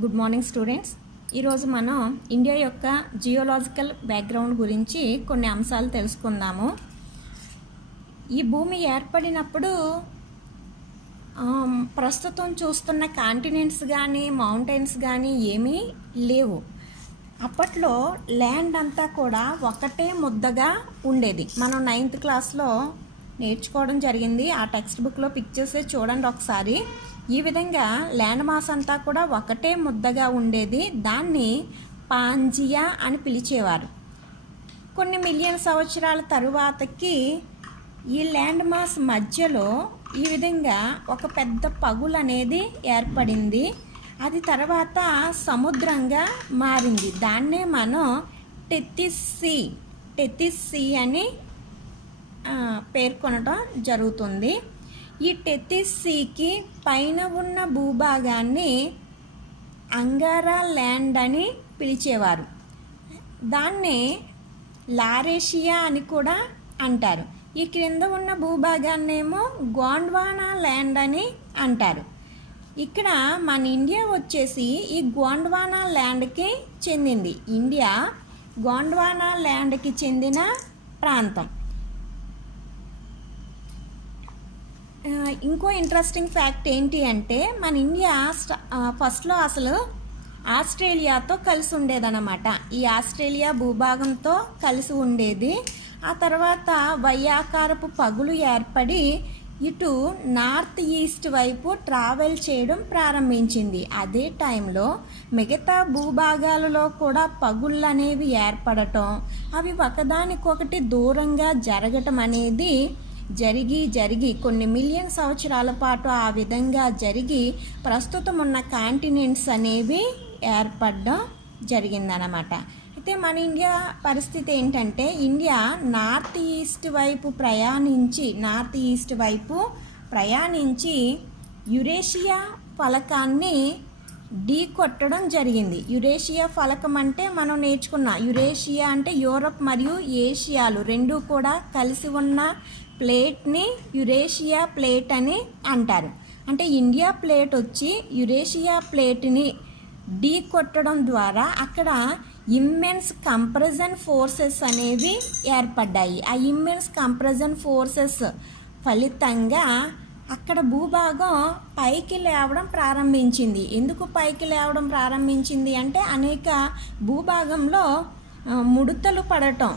Good morning students. ఈరోజు మనం India యొక్క జియోలాజికల్ బ్యాక్గ్రౌండ్ గురించి కొన్ని అంశాలు తెలుసుకుందాము. ఈ భూమి ఏర్పడినప్పుడు ప్రస్తుతం చూస్తున్న కాంటినెంట్స్ కానీ మౌంటైన్స్ కానీ ఏమీ లేవు. అప్పట్లో ల్యాండ్ అంతా కూడా ఒకటే ముద్దగా ఉండేది. మనం 9th క్లాస్లో నేర్చుకోవడం జరిగింది. ఆ టెక్స్ట్ బుక్లో పిక్చర్సే చూడండి ఒకసారి. ఈ విధంగా ల్యాండ్ మాస్ అంతా కూడా ఒకటే ముద్దగా ఉండేది. దాన్ని పాంజియా అని పిలిచేవారు. కొన్ని మిలియన్ సంవత్సరాల తరువాతకి ఈ ల్యాండ్ మాస్ మధ్యలో ఈ విధంగా ఒక పెద్ద పగులు అనేది ఏర్పడింది. అది తర్వాత సముద్రంగా మారింది. దాన్నే మనం టెథిస్ సీ అని పేర్కొనడం జరుగుతుంది. ఈ టెథిస్ సీకి పైన ఉన్న భూభాగాన్ని అంగారా ల్యాండ్ అని పిలిచేవారు. దాన్ని లారేషియా అని కూడా అంటారు. ఈ క్రింద ఉన్న భూభాగాన్నేమో గోండ్వానా ల్యాండ్ అని అంటారు. ఇక్కడ మన ఇండియా వచ్చేసి ఈ గోండ్వానా ల్యాండ్కి చెందింది. ఇండియా గోండ్వానా ల్యాండ్కి చెందిన ప్రాంతం. ఇంకో ఇంట్రెస్టింగ్ ఫ్యాక్ట్ ఏంటి అంటే మన ఇండియా ఫస్ట్లో అసలు ఆస్ట్రేలియాతో కలిసి ఉండేదన్నమాట. ఈ ఆస్ట్రేలియా భూభాగంతో కలిసి ఉండేది. ఆ తర్వాత వయ్యాకారపు పగులు ఏర్పడి ఇటు నార్త్ ఈస్ట్ వైపు ట్రావెల్ చేయడం ప్రారంభించింది. అదే టైంలో మిగతా భూభాగాలలో కూడా పగుళ్ళు అనేవి ఏర్పడటం, అవి ఒకదానికొకటి దూరంగా జరగటం అనేది జరిగి కొన్ని మిలియన్ సంవత్సరాల పాటు ఆ విధంగా జరిగి ప్రస్తుతం ఉన్న కాంటినెంట్స్ అనేవి ఏర్పడడం జరిగిందనమాట. అయితే మన ఇండియా పరిస్థితి ఏంటంటే ఇండియా నార్త్ ఈస్ట్ వైపు ప్రయాణించి యురేషియా ఫలకాన్ని ఢీ కొట్టడం జరిగింది. యురేషియా ఫలకం అంటే మనం నేర్చుకున్న యురేషియా అంటే యూరప్ మరియు ఏషియాలు రెండూ కూడా కలిసి ఉన్న ప్లేట్ని యురేషియా ప్లేట్ అని అంటారు. అంటే ఇండియా ప్లేట్ వచ్చి యురేషియా ప్లేట్ని ఢీ కొట్టడం ద్వారా అక్కడ ఇమ్మెన్స్ కంప్రెషన్ ఫోర్సెస్ అనేవి ఏర్పడ్డాయి. ఆ ఇమ్మెన్స్ కంప్రెషన్ ఫోర్సెస్ ఫలితంగా అక్కడ భూభాగం పైకి లేవడం ప్రారంభించింది. ఎందుకు పైకి లేవడం ప్రారంభించింది అంటే అనేక భూభాగంలో ముడతలు పడటం,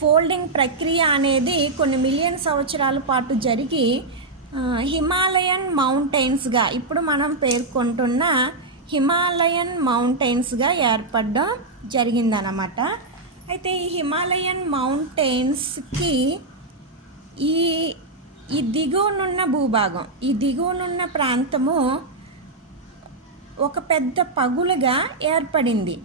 ఫోల్డింగ్ ప్రక్రియ అనేది కొన్ని మిలియన్ సంవత్సరాల పాటు జరిగి హిమాలయన్ మౌంటైన్స్గా ఇప్పుడు మనం పేర్కొంటున్న హిమాలయన్ మౌంటైన్స్గా ఏర్పడడం జరిగిందనమాట. అయితే ఈ హిమాలయన్ మౌంటైన్స్కి ఈ దిగువనున్న భూభాగం, ఈ దిగువనున్న ప్రాంతము ఒక పెద్ద పగులుగా ఏర్పడింది.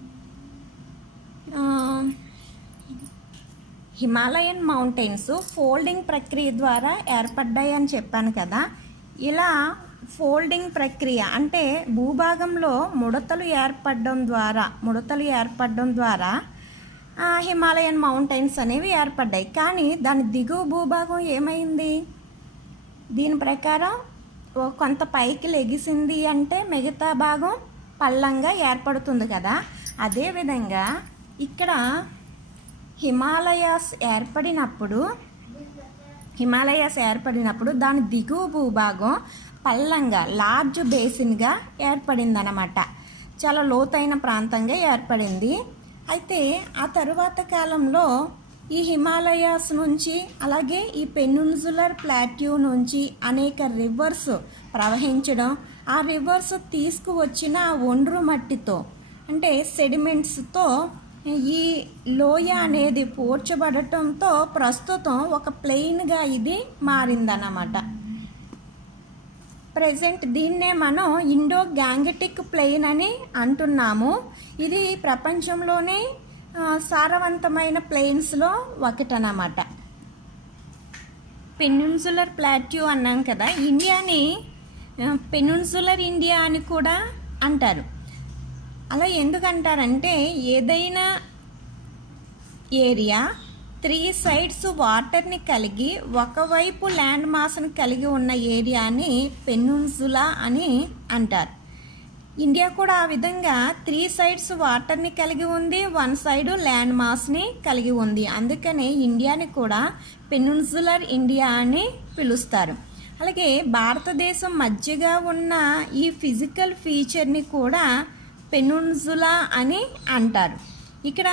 హిమాలయన్ మౌంటైన్స్ ఫోల్డింగ్ ప్రక్రియ ద్వారా ఏర్పడ్డాయి అని చెప్పాను కదా. ఇలా ఫోల్డింగ్ ప్రక్రియ అంటే భూభాగంలో ముడతలు ఏర్పడడం ద్వారా హిమాలయన్ మౌంటైన్స్ అనేవి ఏర్పడ్డాయి. కానీ దాని దిగువ భూభాగం ఏమైంది? దీని ప్రకారం కొంత పైకి లెగిసింది అంటే మిగతా భాగం పల్లంగా ఏర్పడుతుంది కదా. అదేవిధంగా ఇక్కడ హిమాలయాస్ ఏర్పడినప్పుడు దాని దిగువ భూభాగం పల్లంగా లార్జ్ బేసిన్గా ఏర్పడిందనమాట. చాలా లోతైన ప్రాంతంగా ఏర్పడింది. అయితే ఆ తరువాత కాలంలో ఈ హిమాలయాస్ నుంచి అలాగే ఈ పెనిన్సులర్ ప్లాట్యూ నుంచి అనేక రివర్స్ ప్రవహించడం, ఆ రివర్స్ తీసుకువచ్చిన ఒండ్రు మట్టితో అంటే సెడిమెంట్స్తో ఈ లోయ అనేది పూడ్చబడటంతో ప్రస్తుతం ఒక ప్లెయిన్గా ఇది మారిందన్నమాట. ప్రజెంట్ దీన్నే మనం ఇండో గ్యాంగటిక్ ప్లెయిన్ అని అంటున్నాము. ఇది ప్రపంచంలోనే సారవంతమైన ప్లెయిన్స్లో ఒకటన్నమాట. పెనిన్సులర్ ప్లాట్యూ అన్నాం కదా, ఇండియాని పెనిన్సులర్ ఇండియా అని కూడా అంటారు. అలా ఎందుకంటారంటే ఏదైనా ఏరియా 3 సైడ్స్ వాటర్ని కలిగి ఒకవైపు ల్యాండ్ మాస్ని కలిగి ఉన్న ఏరియాని పెనిన్సులా అని అంటారు. ఇండియా కూడా ఆ విధంగా 3 సైడ్స్ వాటర్ని కలిగి ఉంది, 1 సైడ్ ల్యాండ్ మాస్ని కలిగి ఉంది. అందుకనే ఇండియాని కూడా పెనిన్సులర్ ఇండియా అని పిలుస్తారు. అలాగే భారతదేశం మధ్యగా ఉన్న ఈ ఫిజికల్ ఫీచర్ని కూడా పెనిన్సులా అని అంటారు. ఇక్కడ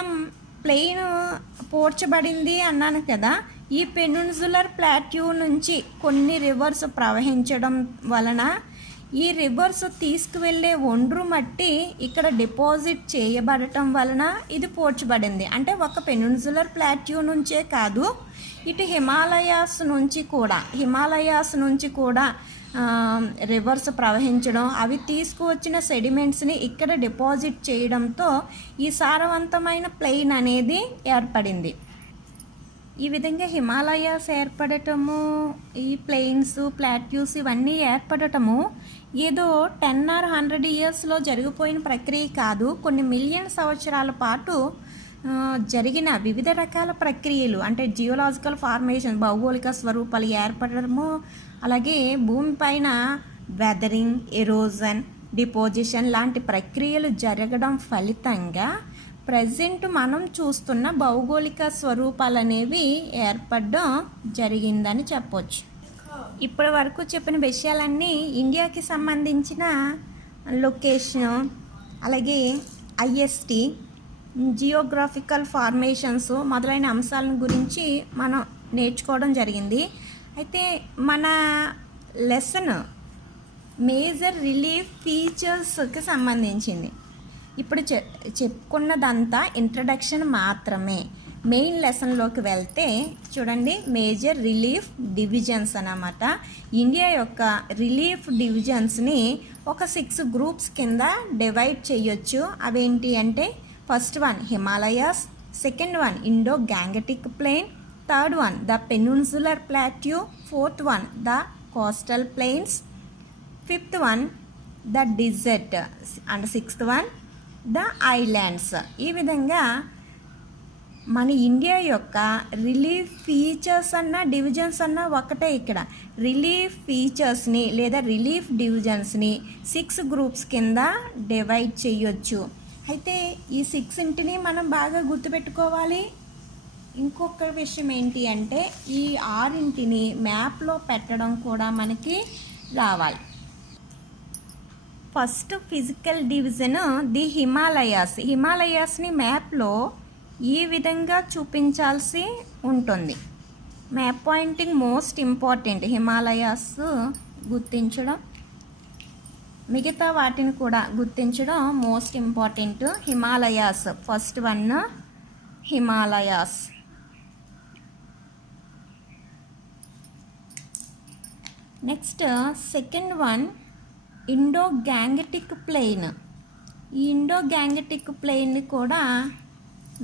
ప్లెయిన్ పోర్చబడింది అన్నాను కదా. ఈ పెనిన్సులర్ ప్లాట్యూ నుంచి కొన్ని రివర్స్ ప్రవహించడం వలన ఈ రివర్స్ తీసుకువెళ్ళే ఒండ్రు మట్టి ఇక్కడ డిపాజిట్ చేయబడటం వలన ఇది పోర్చబడింది. అంటే ఒక పెనిన్సులర్ ప్లాట్యూ నుంచే కాదు, ఇటు హిమాలయాస్ నుంచి కూడా రివర్స్ ప్రవహించడం, అవి తీసుకువచ్చిన సెడిమెంట్స్ని ఇక్కడ డిపాజిట్ చేయడంతో ఈ సారవంతమైన ప్లెయిన్ అనేది ఏర్పడింది. ఈ విధంగా హిమాలయాస్ ఏర్పడటము, ఈ ప్లెయిన్స్, ప్లాట్యూస్ ఇవన్నీ ఏర్పడటము ఏదో 10 or 100 ఇయర్స్లో జరిగిపోయిన ప్రక్రియ కాదు. కొన్ని మిలియన్ సంవత్సరాల పాటు జరిగిన వివిధ రకాల ప్రక్రియలు, అంటే జియోలాజికల్ ఫార్మేషన్, భౌగోళిక స్వరూపాలు ఏర్పడము, అలాగే భూమిపైన వెదరింగ్, ఎరోజన్, డిపోజిషన్ లాంటి ప్రక్రియలు జరగడం ఫలితంగా ప్రజెంట్ మనం చూస్తున్న భౌగోళిక స్వరూపాలు అనేవి ఏర్పడడం జరిగిందని చెప్పొచ్చు. ఇప్పటి వరకు చెప్పిన విషయాలన్నీ ఇండియాకి సంబంధించిన లొకేషన్, అలాగే ఐఎస్టి, జియోగ్రాఫికల్ ఫార్మేషన్స్ మొదలైన అంశాలను గురించి మనం నేర్చుకోవడం జరిగింది. అయితే మన లెసన్ మేజర్ రిలీఫ్ ఫీచర్స్కి సంబంధించింది. ఇప్పుడు చెప్పుకున్నదంతా ఇంట్రడక్షన్ మాత్రమే. మెయిన్ లెసన్లోకి వెళ్తే చూడండి, మేజర్ రిలీఫ్ డివిజన్స్ అన్నమాట. ఇండియా యొక్క రిలీఫ్ డివిజన్స్ని ఒక 6 గ్రూప్స్ కింద డివైడ్ చేయొచ్చు. అవేంటి అంటే, first one Himalayas, second one Indo Gangetic plain, third one the peninsular plateau, fourth one the coastal plains, fifth one the desert and sixth one the islands. ఈ విధంగా మన ఇండియా యొక్క రిలీఫ్ ఫీచర్స్ అన్న డివిజన్స్ అన్న ఒకటే. ఇక్కడ రిలీఫ్ ఫీచర్స్ని లేదా రిలీఫ్ డివిజన్స్ని 6 గ్రూప్స్ కింద డివైడ్ చేయొచ్చు. అయితే ఈ 6 మనం బాగా గుర్తుపెట్టుకోవాలి. ఇంకొక విషయం ఏంటి అంటే, ఈ 6 మ్యాప్లో పెట్టడం కూడా మనకి రావాలి. ఫస్ట్ ఫిజికల్ డివిజన్ ది హిమాలయాస్ని మ్యాప్లో ఈ విధంగా చూపించాల్సి ఉంటుంది. Map pointing most important. Himalayas గుర్తించడం, మిగతా వాటిని కూడా గుర్తించడం most important. Himalayas first one Himalayas. Next second one Indo Gangetic plain. ఈ ఇండో గ్యాంగటిక్ ప్లెయిన్ని కూడా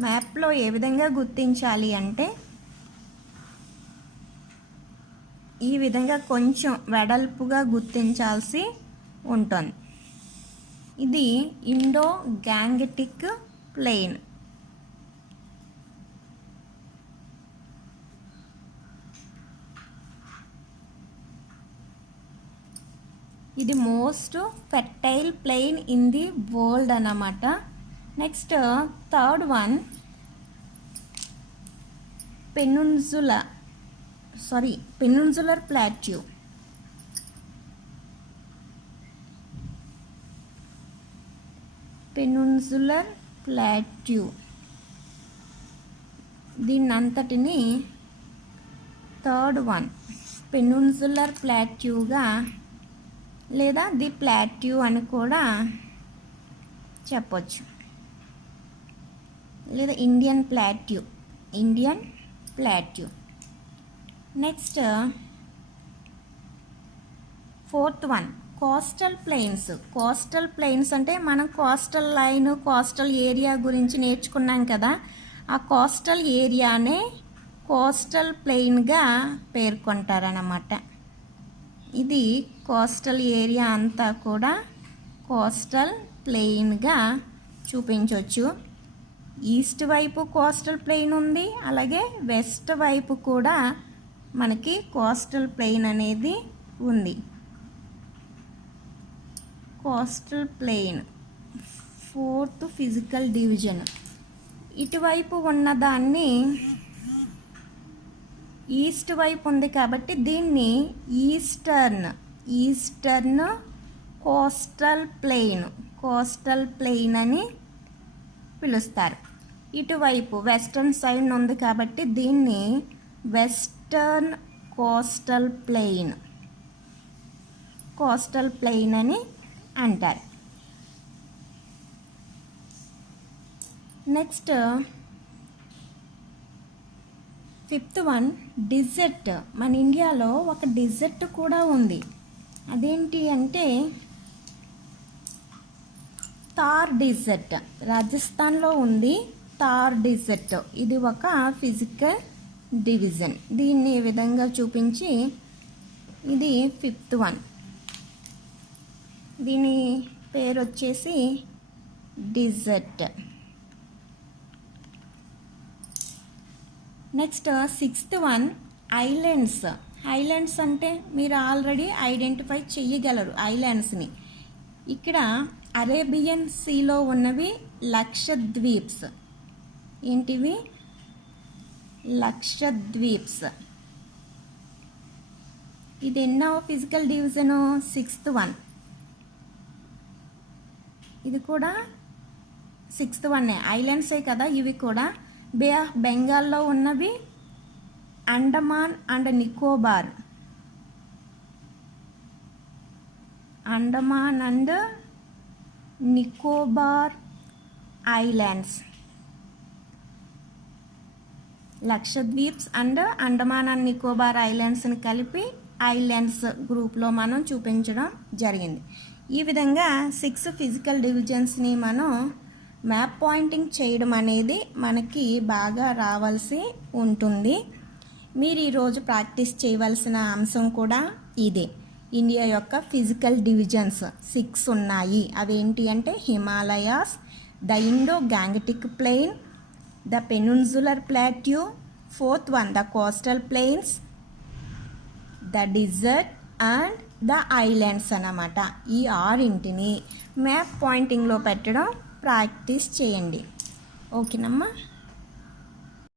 మ్యాప్లో ఏ విధంగా గుర్తించాలి అంటే, ఈ విధంగా కొంచెం వెడల్పుగా గుర్తించాల్సి ఉంటుంది. ఇది ఇండో గ్యాంగటిక్ ప్లెయిన్. ఇది most fertile plain in the world అన్నమాట. Next third one peninsular plateau. దీన్నంతటిని థర్డ్ వన్ పెనిన్సులర్ ప్లాట్యూగా లేదా ది ప్లాట్యూ అని కూడా చెప్పొచ్చు, లేదా Indian plateau. Next fourth one coastal plains అంటే మనం కోస్టల్ లైన్, కోస్టల్ ఏరియా గురించి నేర్చుకున్నాం కదా. ఆ కోస్టల్ ఏరియానే కోస్టల్ ప్లెయిన్గా పేర్కొంటారన్నమాట. ఇది కోస్టల్ ఏరియా అంతా కూడా కోస్టల్ ప్లెయిన్గా చూపించవచ్చు. ఈస్ట్ వైపు కోస్టల్ ప్లెయిన్ ఉంది, అలాగే వెస్ట్ వైపు కూడా మనకి కోస్టల్ ప్లెయిన్ అనేది ఉంది. Coastal plain, 4th physical division. ఇటువైపు ఉన్నదాన్ని ఈస్ట్ వైపు ఉంది కాబట్టి దీన్ని ఈస్టర్న్ కోస్టల్ ప్లెయిన్ అని పిలుస్తారు. ఇటువైపు వెస్టర్న్ సైడ్ ఉంది కాబట్టి దీన్ని వెస్టర్న్ కోస్టల్ ప్లెయిన్ అని అంటారు. Next 5th one desert. మన ఇండియాలో ఒక డిజర్ట్ కూడా ఉంది. అదేంటి అంటే థార్ డిజర్ట్. రాజస్థాన్లో ఉంది థార్ డిజర్ట్. ఇది ఒక ఫిజికల్ డివిజన్. దీన్ని ఈ విధంగా చూపించి ఇది 5th వన్. దీని పేరు వచ్చేసి desert. Next 6th one islands అంటే మీరు ఆల్రెడీ ఐడెంటిఫై చేయగలరు ఐలాండ్స్ని. ఇక్కడ అరేబియన్ సీలో ఉన్నవి లక్షద్వీప్స్. ఏంటివి? లక్షద్వీప్స్. ఇది ఎన్నో ఫిజికల్ డివిజను? 6th one. ఇది కూడా 6th వన్నే. ఐలాండ్సే కదా ఇవి కూడా. బే ఆఫ్ బెంగాల్లో ఉన్నవి Andaman and Nicobar islands. Lakshadweeps and Andaman and Nicobar ఐలాండ్స్ని కలిపి ఐలాండ్స్ గ్రూప్లో మనం చూపించడం జరిగింది. ఈ విధంగా 6 ఫిజికల్ డివిజన్స్ని మనం మ్యాప్ పాయింటింగ్ చేయడం అనేది మనకి బాగా రావాల్సి ఉంటుంది. మీరు ఈరోజు ప్రాక్టీస్ చేయవలసిన అంశం కూడా ఇదే. ఇండియా యొక్క ఫిజికల్ డివిజన్స్ 6 ఉన్నాయి. అవేంటి అంటే Himalayas, the Indo Gangetic plain, the peninsular plateau, 4th one the coastal plains, the desert and the islands అన్నమాట. ఈ 6 మ్యాప్ పాయింటింగ్లో పెట్టడం ప్రాక్టీస్ చేయండి. ఓకేనమ్మా.